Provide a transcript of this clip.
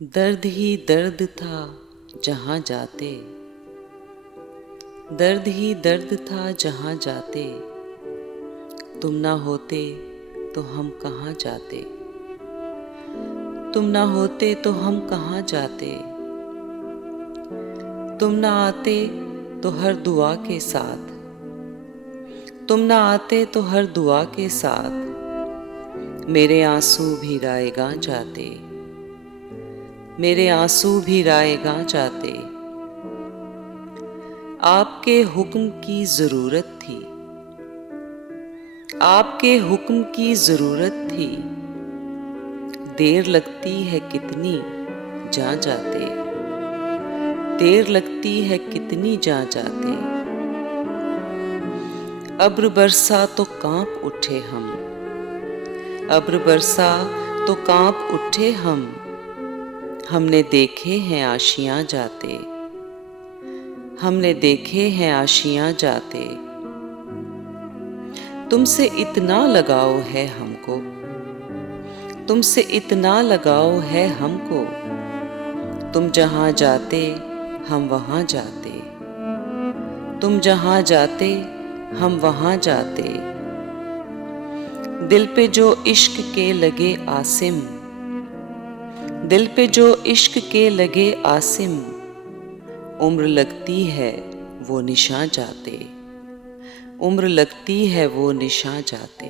दर्द ही दर्द था जहाँ जाते, दर्द ही दर्द था जहाँ जाते। तुम ना होते तो हम कहाँ जाते, तुम ना होते तो हम कहाँ जाते। तुम ना आते तो हर दुआ के साथ, तुम ना आते तो हर दुआ के साथ मेरे आंसू भी राएगा जाते, मेरे आंसू भी राएगा जाते। आपके हुक्म की ज़रूरत थी, आपके हुक्म की ज़रूरत थी। देर लगती है कितनी जा जाते, देर लगती है कितनी जा जाते। अब्र बरसा तो कांप उठे हम, अब्र बरसा तो कांप उठे हम। हमने देखे हैं आशियां जाते, हमने देखे हैं आशियां जाते। तुमसे इतना लगाव है हमको, तुमसे इतना लगाव है हमको। तुम जहां जाते हम वहां जाते, तुम जहां जाते हम वहां जाते। दिल पे जो इश्क के लगे आसिम, दिल पे जो इश्क के लगे आसिम। उम्र लगती है वो निशां जाते, उम्र लगती है वो निशां जाते।